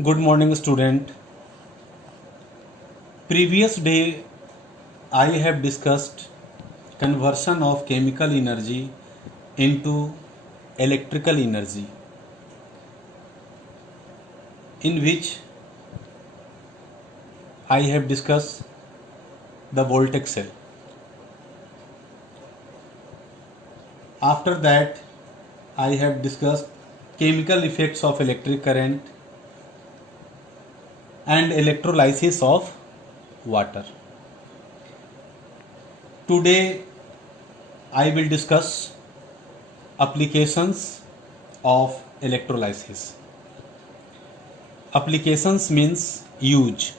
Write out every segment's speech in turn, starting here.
Good morning, student. Previous day, I have discussed conversion of chemical energy into electrical energy, in which I have discussed the voltaic cell. After that, I have discussed chemical effects of electric current and electrolysis of water. Today I will discuss applications of electrolysis. Applications means use.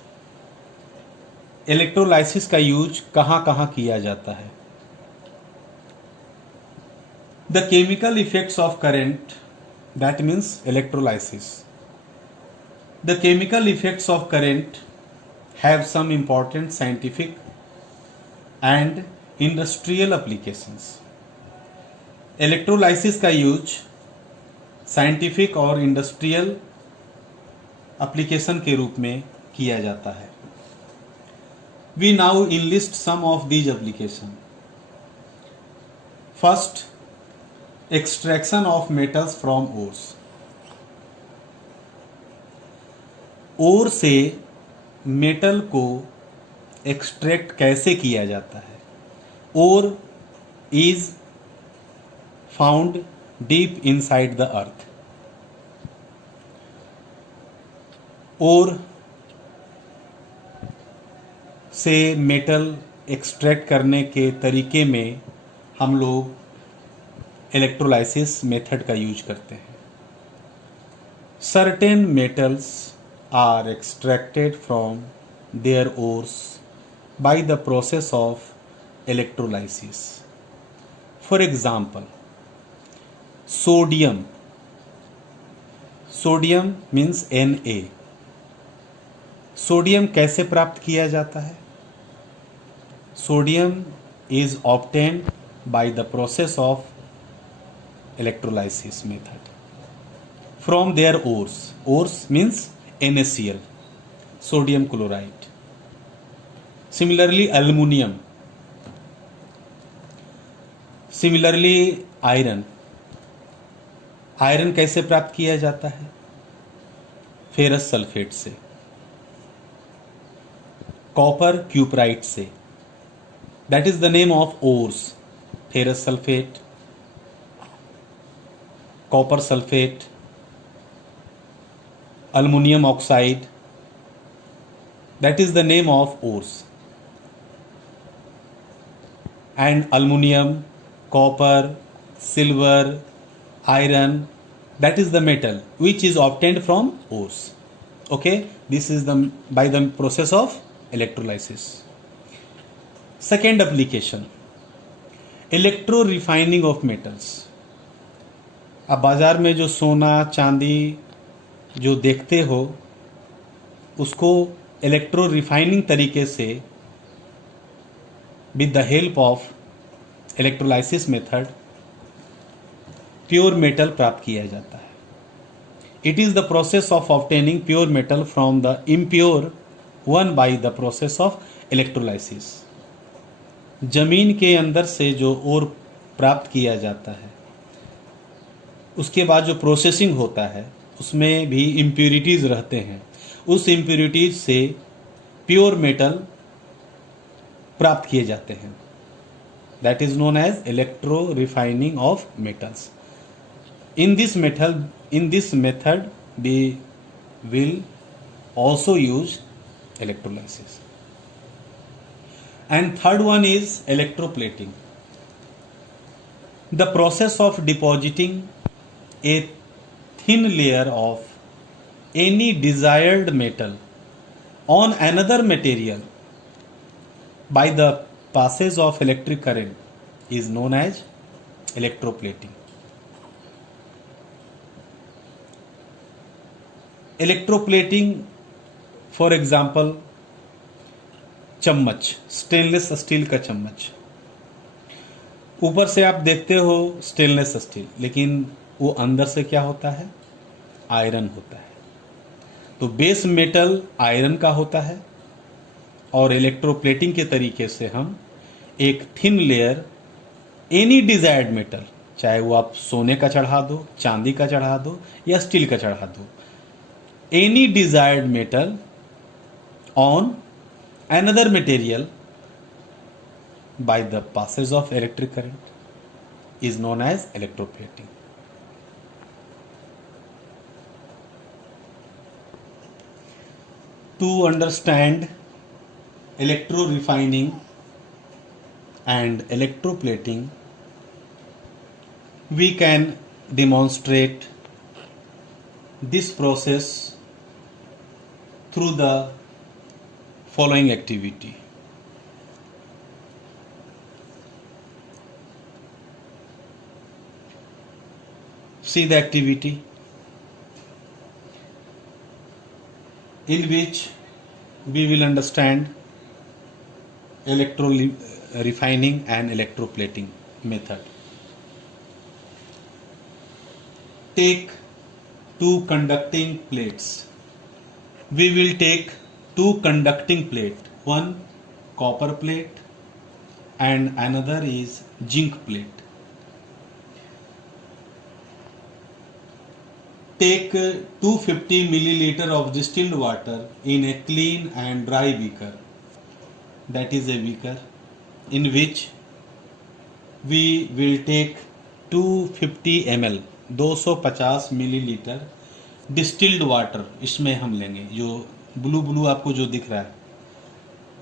Electrolysis का use कहाँ कहाँ किया जाता है. The chemical effects of current, that means electrolysis. The chemical effects of current have some important scientific and industrial applications. Electrolysis का use scientific और industrial application के रूप में किया जाता है. We now enlist some of these applications. First, extraction of metals from ores. ओर से metal को एक्सट्रैक्ट कैसे किया जाता है. Ore is found deep inside the earth. Ore से मेटल एक्सट्रैक्ट करने के तरीके में हम लोग इलेक्ट्रोलाइसिस मेथड का यूज करते हैं. Certain metals are extracted from their ores by the process of electrolysis. For example, sodium. Sodium means Na. Sodium कैसे प्राप्त किया जाता है. Sodium is obtained by the process of electrolysis method from their ores. Ores means NaCl, sodium chloride. Similarly, aluminum. Similarly, iron. Iron कैसे प्राप्त किया जाता है. फेरस सल्फेट से. कॉपर क्यूपराइट से. That is the name of ores. Ferrous sulphate, copper sulphate, aluminum oxide, that is the name of ores. And aluminum, copper, silver, iron, that is the metal which is obtained from ores. Okay, this is the by the process of electrolysis. Second application, electro refining of metals. अब बाजार में जो सोना चांदी जो देखते हो उसको इलेक्ट्रो रिफाइनिंग तरीके से with the help of electrolysis method pure metal प्राप्त किया जाता है. It is the process of obtaining pure metal from the impure one by the process of electrolysis. जमीन के अंदर से जो ओर प्राप्त किया जाता है उसके बाद जो प्रोसेसिंग होता है उसमें भी इम्प्यूरिटीज रहते हैं. उस इम्प्यूरिटीज से प्योर मेटल प्राप्त किए जाते हैं. That is known as electro refining of metals. In this method we will also use electrolysis. And third one is electroplating. The process of depositing a thin layer of any desired metal on another material by the passage of electric current is known as electroplating. Electroplating, for example, चम्मच, stainless steel का चम्मच. ऊपर से आप देखते हो stainless steel, लेकिन वो अंदर से क्या होता है, आयरन होता है. तो बेस मेटल आयरन का होता है और इलेक्ट्रोप्लेटिंग के तरीके से हम एक thin layer any desired metal, चाहे वो आप सोने का चढ़ा दो, चांदी का चढ़ा दो या स्टील का चढ़ा दो, any desired metal on another material by the passage of electric current is known as electroplating. To understand electro refining and electroplating, we can demonstrate this process through the following activity. See the activity in which we will understand electro refining and electroplating method. Take two conducting plates. We will take two conducting plate, one copper plate and another is zinc plate. Take 250 milliliter of distilled water in a clean and dry beaker. That is a beaker in which we will take 250 ml 250 millilitre distilled water इसमें हम लेंगे, जो blue blue आपको जो दिख रहा है,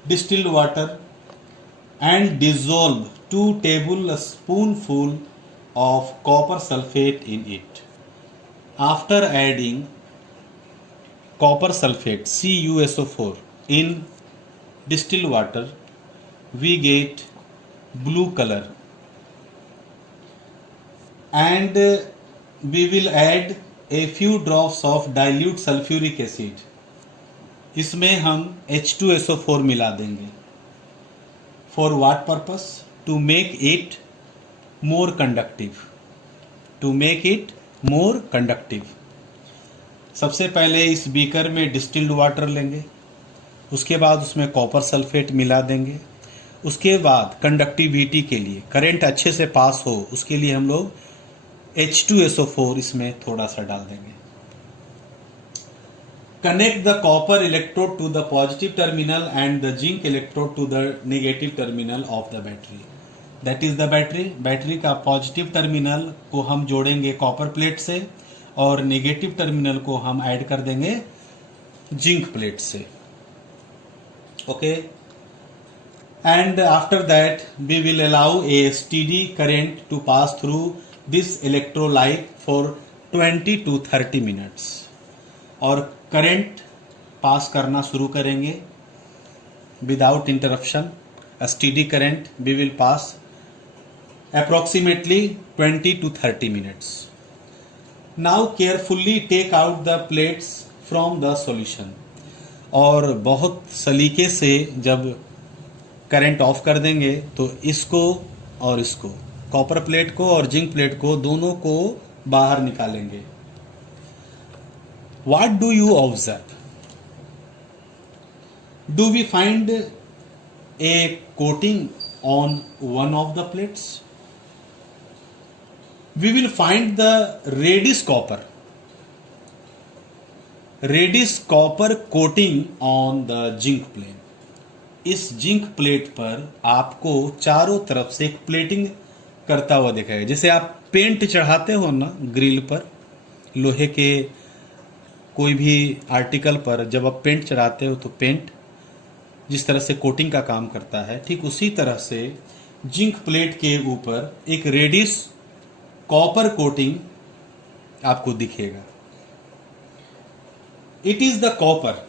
distilled water, and dissolve 2 table spoonful of copper sulphate in it. After adding copper sulfate CuSO4 in distilled water, we get blue color, and we will add a few drops of dilute sulfuric acid. इसमें हम H2SO4 मिला देंगे. For what purpose? To make it more conductive. To make it more conductive. सबसे पहले इस beaker में distilled water लेंगे, उसके बाद उसमें कॉपर सल्फेट मिला देंगे, उसके बाद कंडक्टिविटी के लिए, करंट अच्छे से पास हो उसके लिए हम लोग H2SO4 इसमें थोड़ा सा डाल देंगे. Connect the copper electrode to the positive terminal and the zinc electrode to the negative terminal of the battery. That is the battery. Battery का पॉजिटिव टर्मिनल को हम जोड़ेंगे कॉपर प्लेट से और नेगेटिव टर्मिनल को हम ऐड कर देंगे जिंक प्लेट से. Okay, and after that we will allow a steady current to pass through this electrolyte for 20 to 30 minutes. और करंट पास करना शुरू करेंगे without interruption. A steady current we will pass approximately 20 to 30 minutes. Now carefully take out the plates from the solution. और बहुत सलीके से जब current of कर देंगे तो इसको और इसको, कॉपर प्लेट को और जिंक प्लेट को, दोनों को बाहर निकालेंगे. What do you observe? Do we find a coating on one of the plates? We will find the reddish copper coating on the zinc plate. इस जिंक प्लेट पर आपको चारों तरफ से एक प्लेटिंग करता हुआ दिखाएगा. जैसे आप पेंट चढ़ाते हो ना ग्रिल पर, लोहे के कोई भी आर्टिकल पर जब आप पेंट चढ़ाते हो तो पेंट जिस तरह से कोटिंग का काम करता है, ठीक उसी तरह से जिंक प्लेट के ऊपर एक रेडिश कॉपर कोटिंग आपको दिखेगा. It is the copper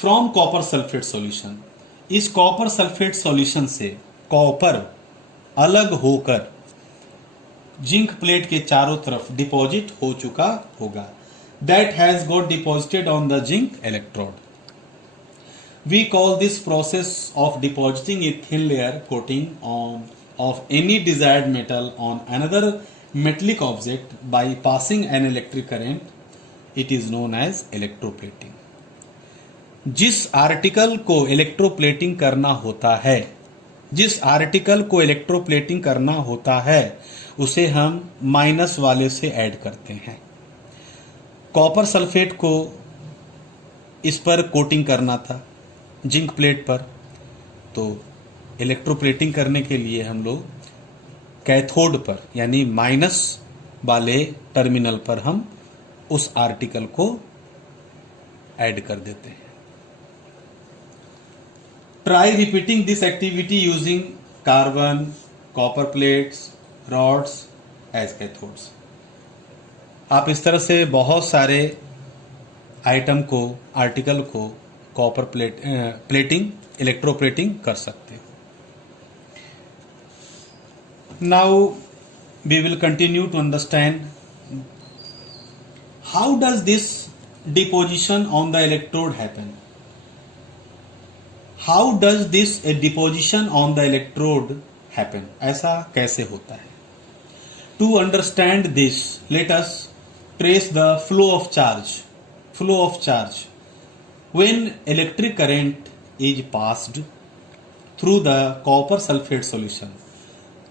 from copper sulphate solution. इस कॉपर सल्फेट सॉल्यूशन से कॉपर अलग होकर जिंक प्लेट के चारों तरफ डिपॉजिट हो चुका होगा. That has got deposited on the zinc electrode. We call this process of depositing a thin layer coating of any desired metal on another metallic object by passing an electric current it is known as electroplating. जिस article को electroplating करना होता है, जिस article को electroplating करना होता है उसे हम माइनस वाले से ऐड करते हैं। कॉपर सल्फेट को इस पर कोटिंग करना था जिंक प्लेट पर, तो इलेक्ट्रोप्लेटिंग करने के लिए हम लोग कैथोड पर यानी माइनस वाले टर्मिनल पर हम उस आर्टिकल को ऐड कर देते हैं। Try repeating this activity using carbon, copper plates, rods as cathodes. आप इस तरह से बहुत सारे आइटम को, आर्टिकल को कॉपर प्लेटिंग, इलेक्ट्रोप्लेटिंग कर सकते हैं। Now we will continue to understand how does this deposition on the electrode happen. How does this deposition on the electrode happen, ऐसा कैसे होता है। To understand this let us trace the flow of charge. Flow of charge when electric current is passed through the copper sulphate solution.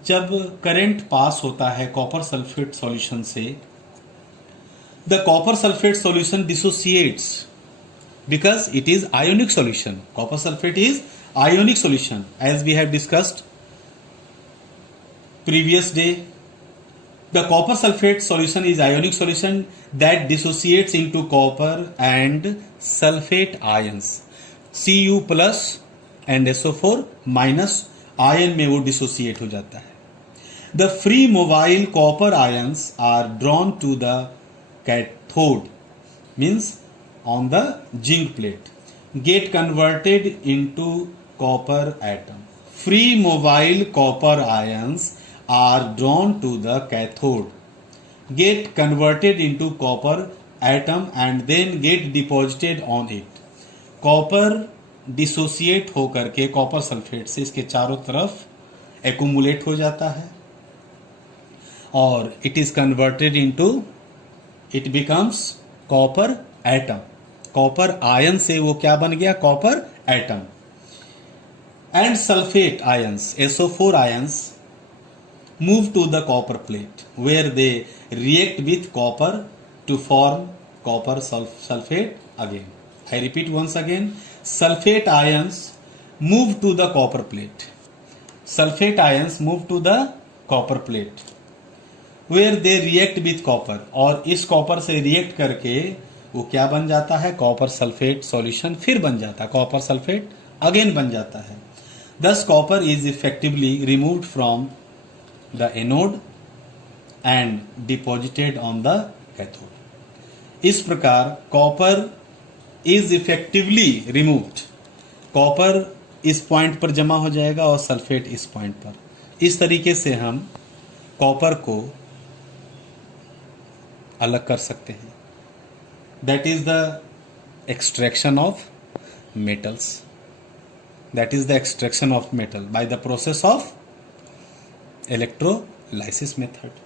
जब current pass होता है copper sulphate solution से, the copper sulphate solution dissociates because it is ionic solution. Copper sulfate is ionic solution, as we have discussed previous day. The copper sulfate solution is ionic solution that dissociates into copper and sulfate ions. Cu plus and SO4 minus ion में वो dissociate हो जाता है. The free mobile copper ions are drawn to the cathode, means on the zinc plate, get converted into copper atom. Free mobile copper ions are drawn to the cathode, get converted into copper atom and then get deposited on it. Copper dissociate होकर के copper sulfate से इसके चारों तरफ accumulate हो जाता है और it is converted into, it becomes copper atom. Copper ion से वो क्या बन गया, copper atom. And sulphate ions, SO4 ions move to the copper plate where they react with copper to form copper sulphate again. I repeat once again, sulphate ions move to the copper plate, sulphate ions move to the copper plate where they react with copper, और इस copper से react करके वो क्या बन जाता है, copper sulphate solution फिर बन जाता है, कॉपर सल्फेट अगेन बन जाता है। दस copper is effectively removed from the anode and deposited on the cathode. इस प्रकार copper is effectively removed, copper इस पॉइंट पर जमा हो जाएगा और सल्फेट इस पॉइंट पर। इस तरीके से हम कॉपर को अलग कर सकते हैं। That is the extraction of metals. That is the extraction of metal by the process of electrolysis method.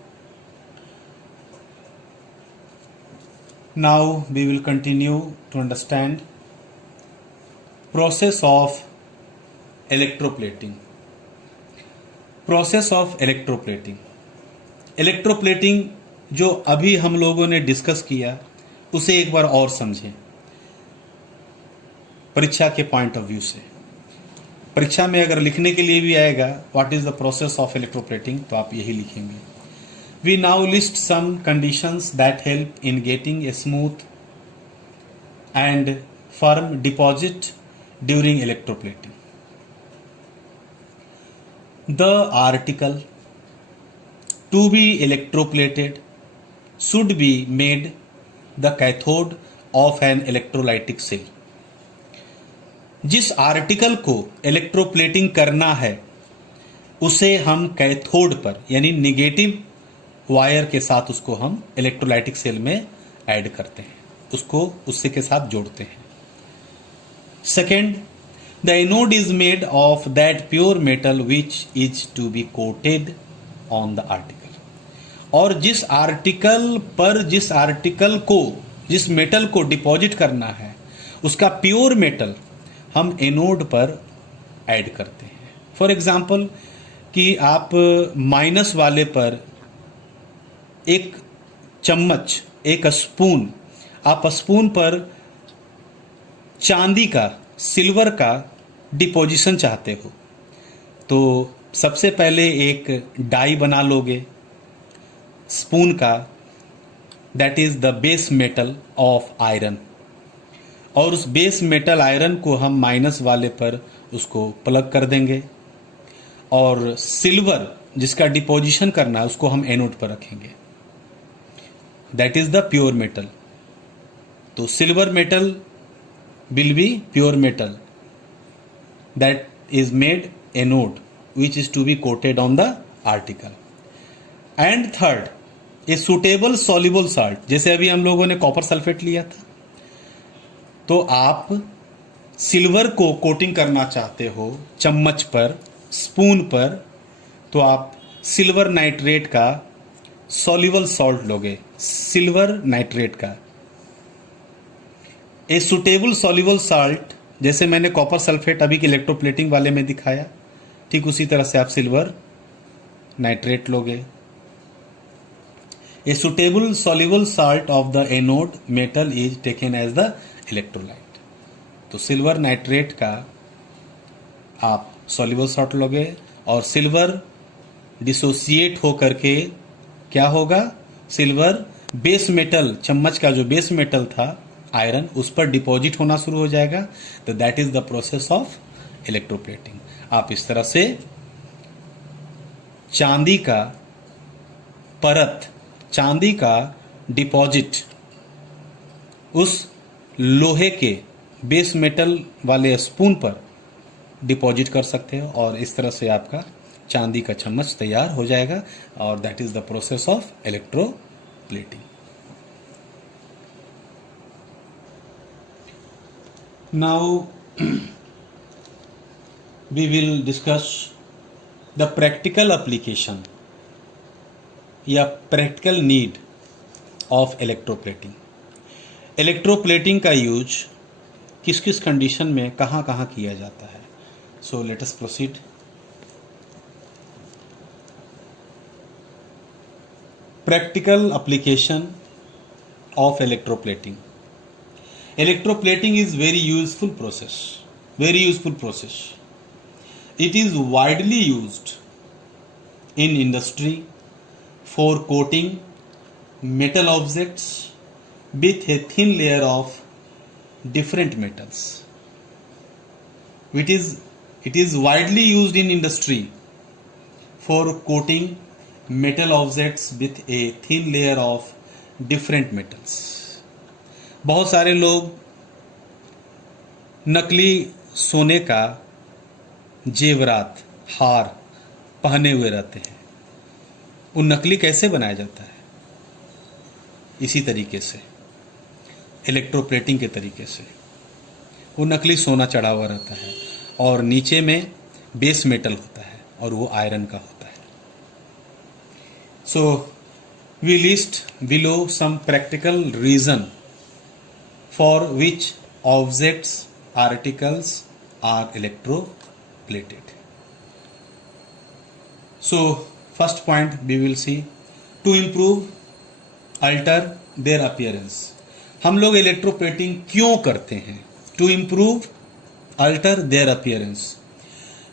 Now we will continue to understand process of electroplating. Process of electroplating. Electroplating जो अभी हम लोगों ने discuss किया उसे एक बार और समझें परीक्षा के पॉइंट ऑफ व्यू से। परीक्षा में अगर लिखने के लिए भी आएगा what is the process of electroplating, तो आप यही लिखेंगे। We now list some conditions that help in getting a smooth and firm deposit during electroplating. The article to be electroplated should be made the cathode of an electrolytic cell. जिस article को electroplating करना है उसे हम cathode पर यानी negative wire के साथ उसको हम इलेक्ट्रोलाइटिक सेल में ऐड करते हैं, उसको उससे के साथ जोड़ते हैं। Second, the anode is made of that pure metal which is to be coated on the article. और जिस आर्टिकल पर, जिस आर्टिकल को जिस मेटल को डिपॉजिट करना है उसका प्योर मेटल हम एनोड पर ऐड करते हैं। फॉर एग्जाम्पल कि आप माइनस वाले पर एक चम्मच, एक स्पून, आप स्पून पर चांदी का, सिल्वर का डिपोजिशन चाहते हो तो सबसे पहले एक डाई बना लोगे स्पून का, that is the base metal of iron, और उस बेस मेटल आयरन को हम माइनस वाले पर उसको प्लग कर देंगे और सिल्वर जिसका डिपोजिशन करना है उसको हम एनोड पर रखेंगे, that is the pure metal. तो silver metal will be pure metal that is made anode which is to be coated on the article. And third, a suitable soluble salt, जैसे अभी हम लोगों ने कॉपर सल्फेट लिया था, तो आप सिल्वर को कोटिंग करना चाहते हो चम्मच पर, स्पून पर, तो आप सिल्वर नाइट्रेट का सॉल्युबल सॉल्ट लोगे, सिल्वर नाइट्रेट का। ए सुटेबल सॉल्युबल साल्ट, जैसे मैंने कॉपर सल्फेट अभी के इलेक्ट्रोप्लेटिंग वाले में दिखाया, ठीक उसी तरह से आप सिल्वर नाइट्रेट लोगे। A suitable soluble salt of the anode metal is taken as the electrolyte. तो सिल्वर नाइट्रेट का आप सॉल्युबल सॉल्ट लोगे और सिल्वर डिसोसिएट हो करके क्या होगा, सिल्वर बेस मेटल, चम्मच का जो बेस मेटल था आयरन, उस पर डिपॉजिट होना शुरू हो जाएगा। तो that is the process of electroplating. आप इस तरह से चांदी का परत, चांदी का डिपॉजिट उस लोहे के बेस मेटल वाले स्पून पर डिपॉजिट कर सकते हो और इस तरह से आपका चांदी का चम्मच तैयार हो जाएगा और that is the process of electroplating. Now we will discuss the practical application या practical need of electroplating. Electroplating का यूज किस किस कंडीशन में कहाँ कहाँ किया जाता है। So let us proceed. Practical application of electroplating. Electroplating is very useful process. Very useful process. It is widely used in industry for coating metal objects with a thin layer of different metals. It is widely used in industry for coating metal objects with a thin layer of different metals. बहुत सारे लोग नकली सोने का जेवरात, हार पहने हुए रहते हैं। वो नकली कैसे बनाया जाता है? इसी तरीके से, इलेक्ट्रोप्लेटिंग के तरीके से। वो नकली सोना चढ़ा हुआ रहता है और नीचे में बेस मेटल होता है और वो आयरन का होता है। So we list below some practical reason for which objects, articles are electroplated. So first point we will see, to improve, alter their appearance. हम लोग इलेक्ट्रोप्लेटिंग क्यों करते हैं? To improve, alter their appearance.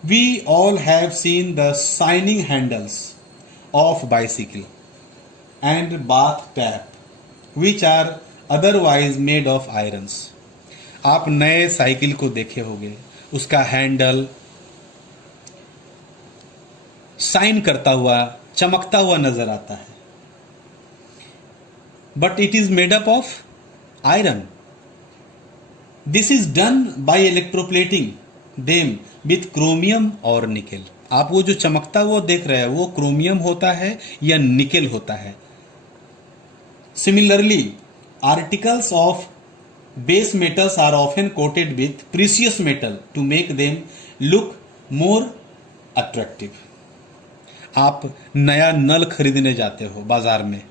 We all have seen the shining handles of bicycle and bath tap which are otherwise made of irons. आप नए cycle को देखे होंगे, उसका हैंडल शाइन करता हुआ, चमकता हुआ नजर आता है, but it is made up of iron. This is done by electroplating them with chromium और निकेल। आप वो जो चमकता हुआ देख रहे हैं वो क्रोमियम होता है या निकेल होता है। Similarly articles of base metals are often coated with precious metal to make them look more attractive. आप नया नल खरीदने जाते हो बाजार में,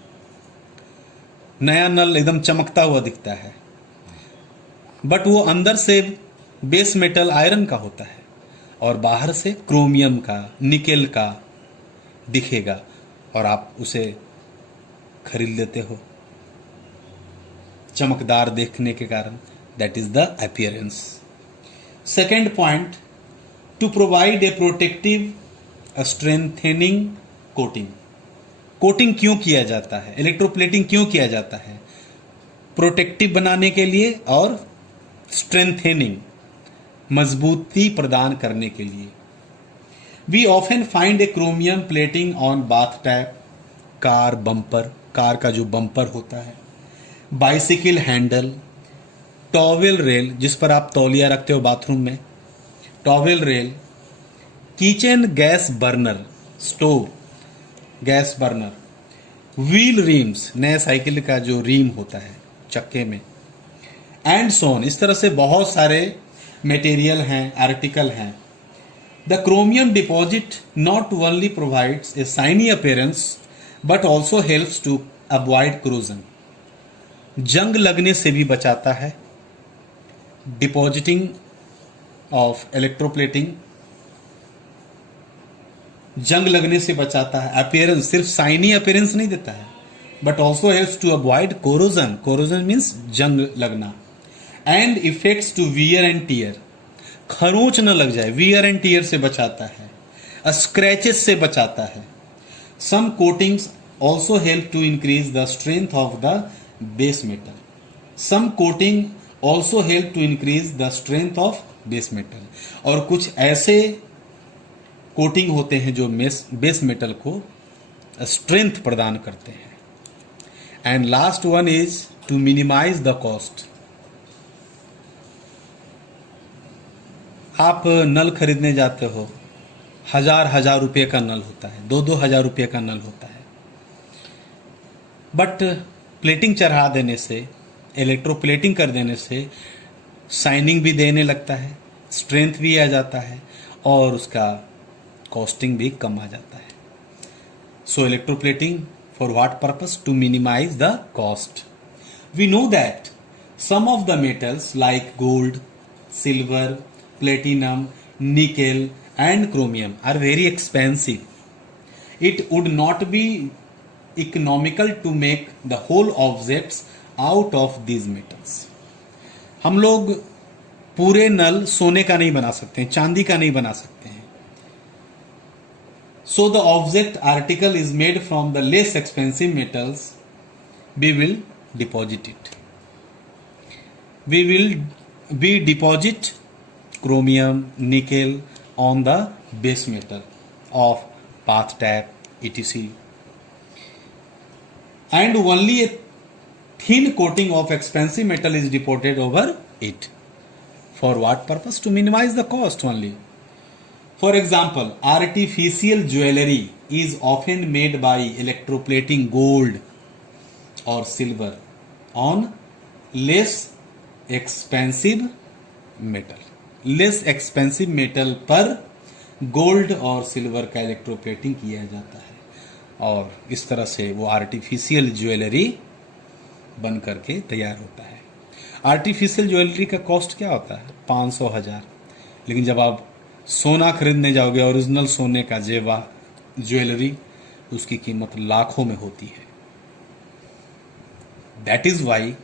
नया नल एकदम चमकता हुआ दिखता है, बट वो अंदर से बेस मेटल आयरन का होता है और बाहर से क्रोमियम का, निकेल का दिखेगा और आप उसे खरीद लेते हो चमकदार देखने के कारण। That is the appearance. Second point, to provide a protective strengthening coating. Coating क्यों किया जाता है, इलेक्ट्रोप्लेटिंग क्यों किया जाता है? प्रोटेक्टिव बनाने के लिए और स्ट्रेंथेनिंग, मजबूती प्रदान करने के लिए। We often find a chromium plating on bath tap, car bumper, car का जो बम्पर होता है, बाइसिकल हैंडल, टॉवेल रेल जिस पर आप तौलिया रखते हो बाथरूम में, towel rail, kitchen gas burner, stove gas burner, wheel RIMS, नए साइकिल का जो रिम होता है चक्के में, एंड सोन। इस तरह से बहुत सारे मटेरियल हैं, आर्टिकल हैं। The chromium deposit not only provides a shiny appearance but also helps to avoid corrosion. जंग लगने से भी बचाता है। डिपॉजिटिंग ऑफ इलेक्ट्रोप्लेटिंग जंग लगने से बचाता है। अपीयरेंस, सिर्फ शाइनी अपीयरेंस नहीं देता है but also helps to avoid corrosion. Corrosion means जंग लगना। And effects to wear and tear, खरोंच न लग जाए, वियर एंड टीयर से बचाता है। स्क्रैचेस से बचाता है। Some coatings also help to increase the strength of the base metal. Some coating also help to increase the strength of base metal. और कुछ ऐसे कोटिंग होते हैं जो बेस मेटल को स्ट्रेंथ प्रदान करते हैं। And last one is to minimise the cost. आप नल खरीदने जाते हो, हजार रुपये का नल होता है, 2,000 रुपये का नल होता है, बट प्लेटिंग चढ़ा देने से, इलेक्ट्रोप्लेटिंग कर देने से शाइनिंग भी देने लगता है, स्ट्रेंथ भी आ जाता है और उसका कॉस्टिंग भी कम आ जाता है। So electroplating for what purpose? To minimise the cost. We know that some of the metals like gold, silver, platinum, nickel and chromium are very expensive. It would not be economical to make the whole objects out of these metals. हम लोग पूरे नल सोने का नहीं बना सकते हैं, चांदी का नहीं बना सकते हैं। So the object article is made from the less expensive metals. We will deposit it. We deposit chromium, nickel on the base metal of bath tap, etc. And only a thin coating of expensive metal is deposited over it. For what purpose? To minimize the cost only. For example, artificial jewelry is often made by electroplating gold or silver on less expensive metal. Less expensive metal पर gold और silver का electroplating किया जाता है और इस तरह से वो आर्टिफिशियल ज्वेलरी बन करके तैयार होता है। आर्टिफिशियल ज्वेलरी का कॉस्ट क्या होता है? 500, 1000। लेकिन जब आप सोना खरीदने जाओगे, ओरिजिनल सोने का ज्वेलरी, उसकी कीमत लाखों में होती है। That is why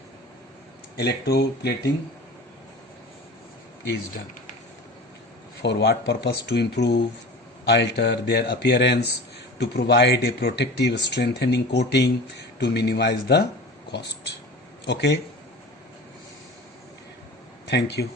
electroplating is done. For what purpose? To improve, alter their appearance, to provide a protective strengthening coating, to minimize the cost. Okay, thank you.